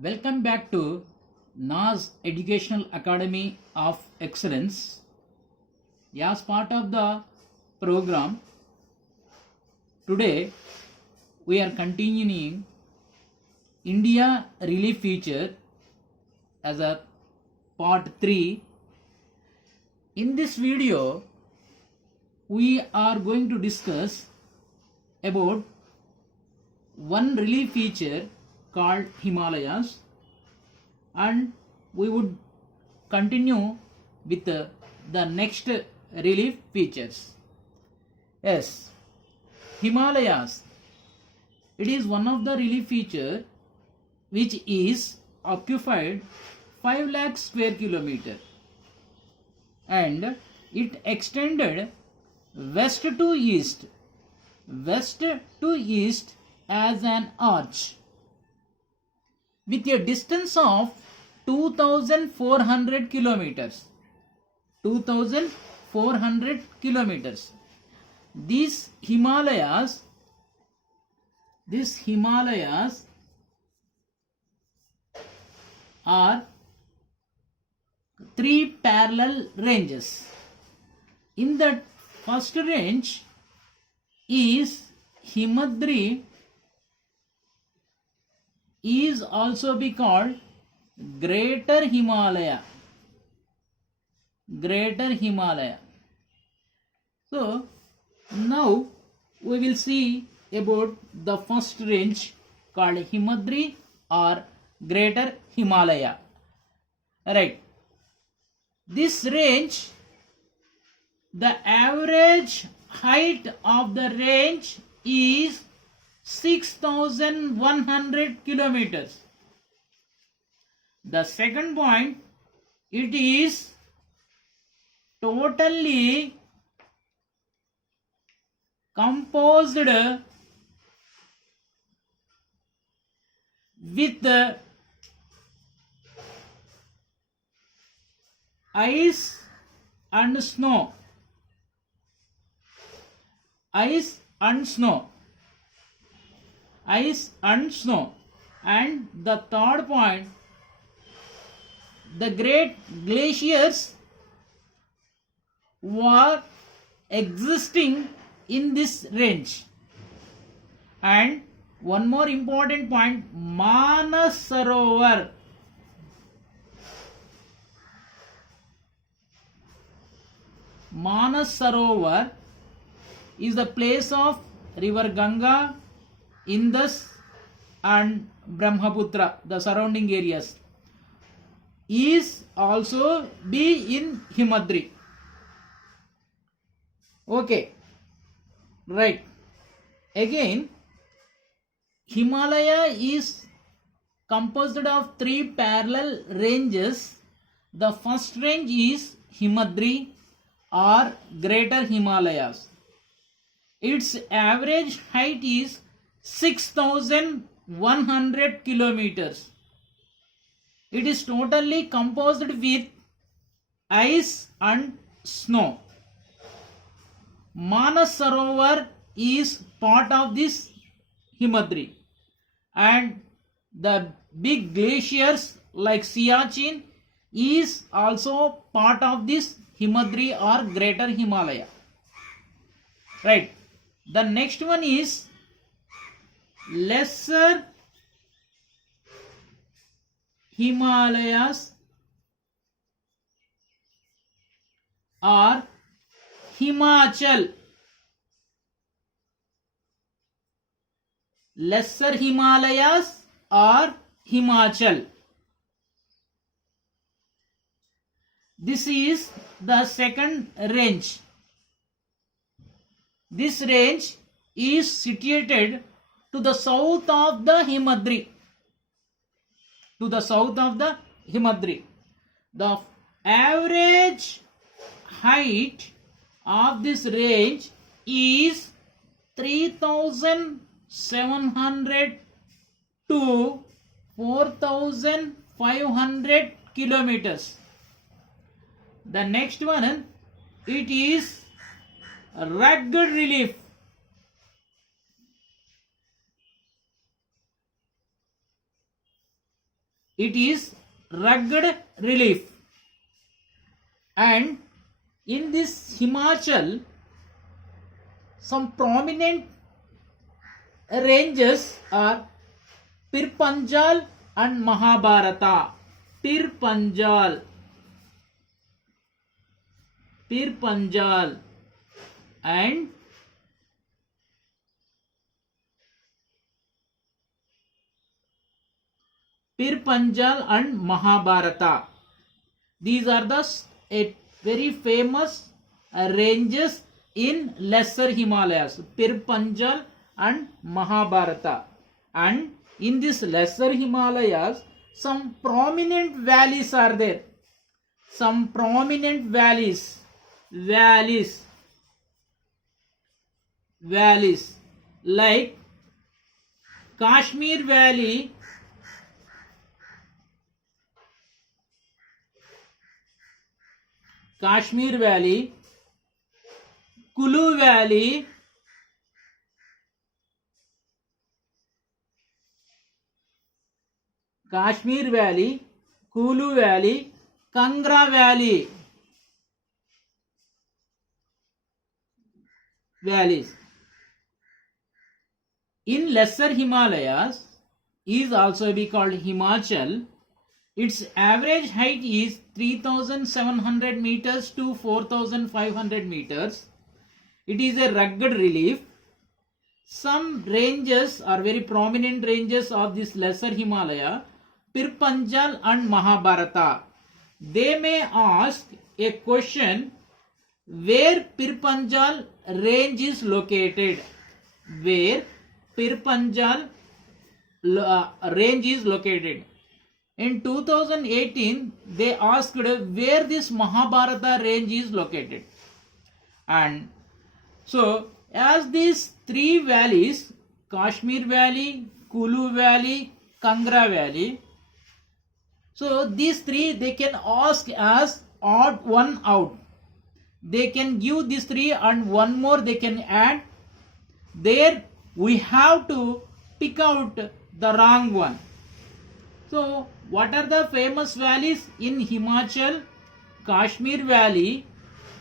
Welcome back to NAS Educational Academy of Excellence. As part of the program, today we are continuing India Relief Feature as a part 3. In this video, we are going to discuss about one relief feature called Himalayas, and we would continue with the next relief features. Yes, Himalayas. It is one of the relief feature which is occupied 5 lakh square kilometer and it extended west to east as an arch with a distance of 2400 kilometers. 2400 kilometers. These Himalayas are 3 parallel ranges. In the first range is Himadri, is also be called Greater Himalaya. So now we will see about the first range called Himadri or Greater Himalaya. Right. This range, the average height of the range is 6100 kilometers. The second point, it is totally composed with ice and snow. Ice and snow. And the third point, the great glaciers were existing in this range. And one more important point, Manas Sarovar. Manas Sarovar is the place of river Ganga, Indus and Brahmaputra, the surrounding areas, is also be in Himadri. Okay, right. Again, Himalaya is composed of 3 parallel ranges. The first range is Himadri or Greater Himalayas. Its average height is 6100 kilometers. It is totally composed with ice and snow. Manas Sarovar is part of this Himadri, and the big glaciers like Siachen is also part of this Himadri or Greater Himalaya. Right. The next one is Lesser Himalayas or Himachal. Lesser Himalayas or Himachal. This is the second range. This range is situated to the south of the Himadri. The average height of this range is 3700 to 4500 kilometers. The next one, it is rugged relief. it is rugged relief. And in this Himachal, some prominent ranges are Pir Panjal and Mahabharata. Pir Panjal and Pir Panjal and Mahabharata. These are the very famous ranges in Lesser Himalayas, Pir Panjal and Mahabharata. And in this Lesser Himalayas, some prominent valleys are there. Some prominent valleys like Kashmir Valley, Kulu Valley, Kulu Valley, Kangra Valley, valleys. In Lesser Himalayas is also be called Himachal. Its average height is 3,700 meters to 4,500 meters. It is a rugged relief. Some ranges are very prominent ranges of this Lesser Himalaya, Pir Panjal and Mahabharata. They may ask a question, where Pir Panjal range is located? Where Pir Panjal range is located? In 2018, they asked where this Mahabharata range is located. And so, as these three valleys, Kashmir Valley, Kulu Valley, Kangra Valley, so these three they can ask as odd one out. They can give these three and one more they can add. There we have to pick out the wrong one. So what are the famous valleys in Himachal? Kashmir Valley,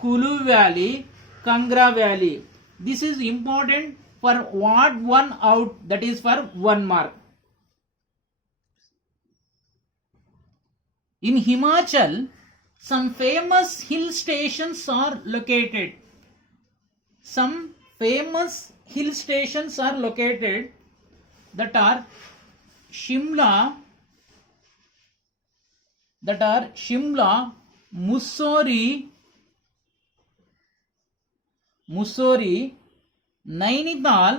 Kulu Valley, Kangra Valley. This is important for odd one out, that is for 1 mark. In Himachal, some famous hill stations are located. Some famous hill stations are located that are Shimla, Mussoorie, Nainital,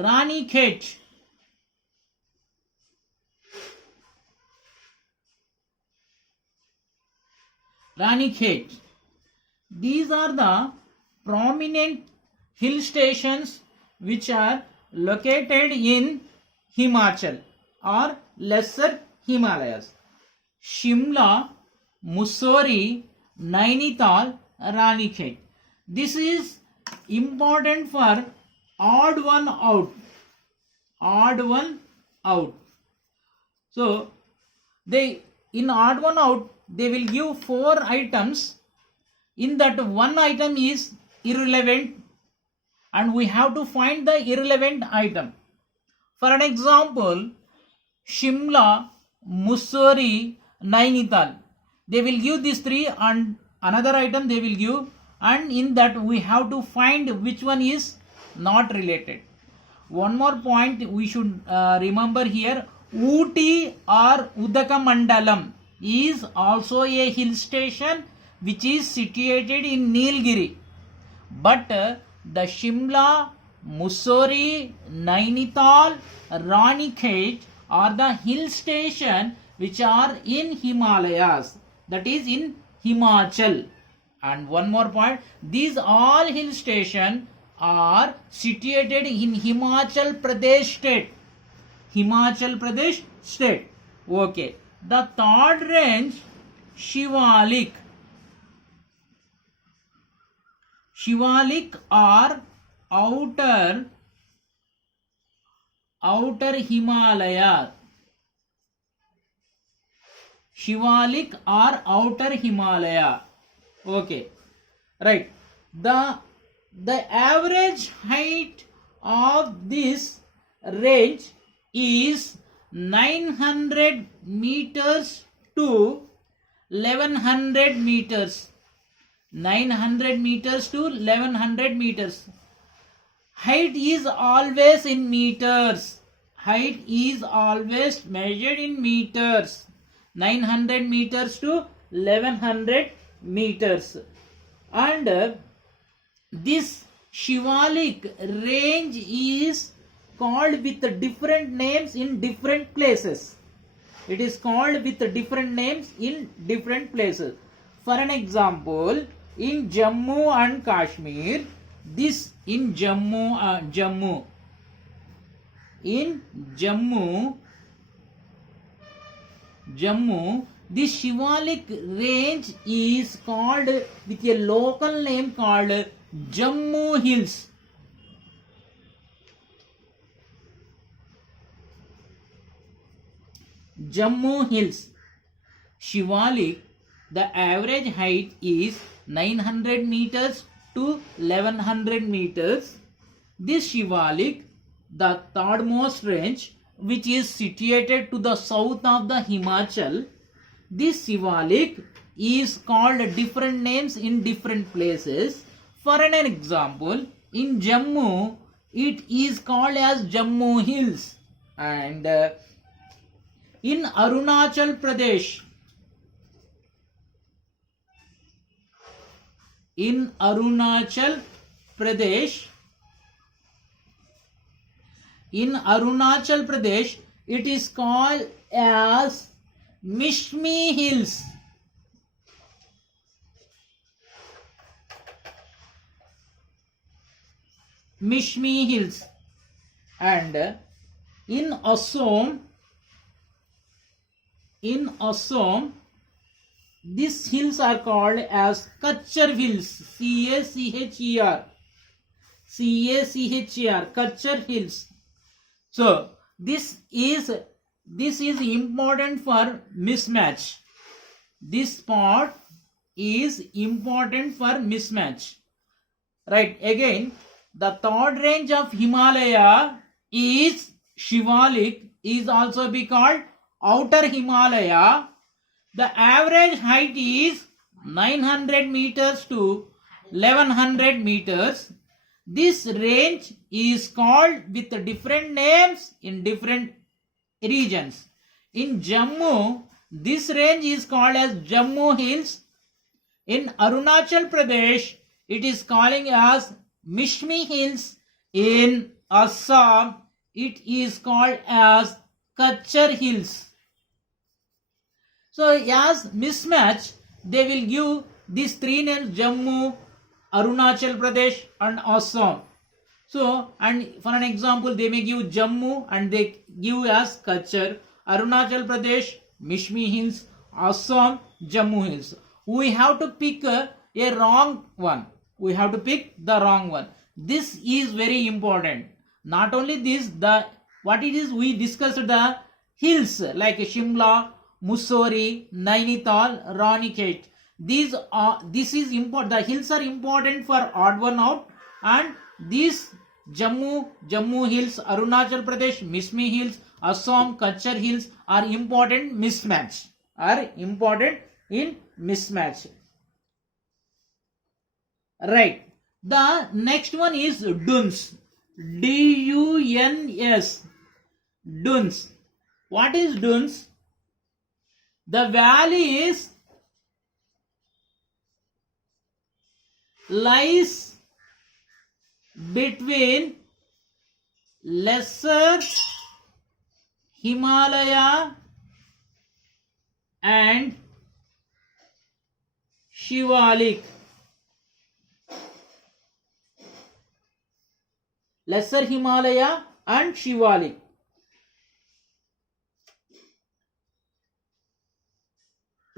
Ranikhet, These are the prominent hill stations which are located in Himachal or Lesser Himalayas. Shimla, Mussoorie, Nainital, Ranikhet. This is important for odd one out. So in odd one out they will give 4 items. In that one item is irrelevant and we have to find the irrelevant item. For an example, Shimla, Mussoorie, Nainital. They will give these 3 and another item they will give, and in that we have to find which one is not related. One more point we should remember here, Ooty or Udakamandalam is also a hill station which is situated in Nilgiri. But the Shimla, Mussoorie, Nainital, Ranikhet are the hill station which are in Himalayas, that is in Himachal. And one more point, these all hill stations are situated in Himachal Pradesh state. Okay. The third range, Shivalik or outer Himalaya. Shivalik or outer Himalaya. Okay, right. The average height of this range is 900 meters to 1100 meters. 900 meters to 1100 meters. Height is always in meters. Height is always measured in meters. 900 meters to 1100 meters. And this Shivalik range is called with different names in different places. It is called with different names in different places. For an example, in Jammu and Kashmir, this in Jammu, this Shivalik range is called with a local name called Jammu Hills. Jammu Hills. Shivalik, the average height is 900 meters to 1100 meters. This Shivalik, the thirdmost range, which is situated to the south of the Himachal, this Shivalik is called different names in different places. For an example, in Jammu, it is called as Jammu Hills, and in Arunachal Pradesh, it is called as Mishmi Hills. Mishmi Hills. And in Assam, these hills are called as Kachar Hills. C-A-C-H-E-R. Kachar Hills. So this is important for mismatch. This part is important for mismatch. Right, again, the third range of Himalaya is Shivalik, is also be called outer Himalaya. The average height is 900 meters to 1100 meters. This range is called with different names in different regions. In Jammu, this range is called as Jammu Hills. In Arunachal Pradesh, it is calling as Mishmi Hills. In Assam, it is called as Kachar Hills. So as mismatch, they will give these three names: Jammu, Arunachal Pradesh and Assam. So, and for an example, they may give Jammu and they give as Kachar, Arunachal Pradesh, Mishmi Hills, Assam, Jammu Hills. We have to pick a wrong one. We have to pick the wrong one. This is very important. Not only this, what it is, we discussed the hills like Shimla, Mussoorie, Nainital, Ranikhet. This is important. The hills are important for odd one out, and these Jammu Hills, Arunachal Pradesh, Mishmi Hills, Assam, Kachar Hills are important mismatch. Are important in mismatch. Right. The next one is dunes. D-U-N-S. Dunes. What is dunes? The valley lies between Lesser Himalaya and Shivalik. Lesser Himalaya and Shivalik.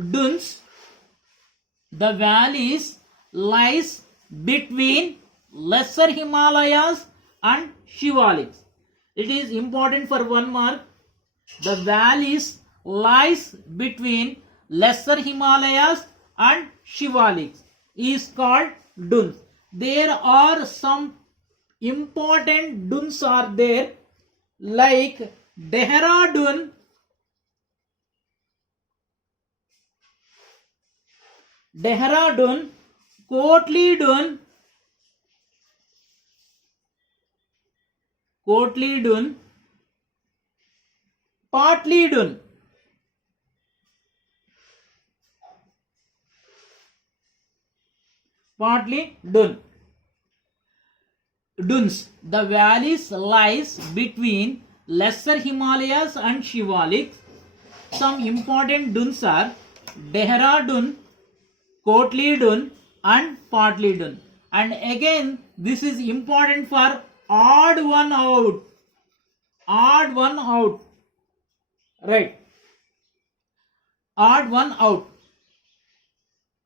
Dunes, the valleys lies between Lesser Himalayas and Shivaliks. It is important for 1 mark. The valleys lies between Lesser Himalayas and Shivaliks is called dunes. There are some important dunes are there like Dehradun, Kotli Dun, Patli Dun. Dunes. The valleys lies between Lesser Himalayas and Shivaliks. Some important dunes are Dehradun, Kotli Dun and Patli Dun. And again, this is important for odd one out. Right. Odd one out.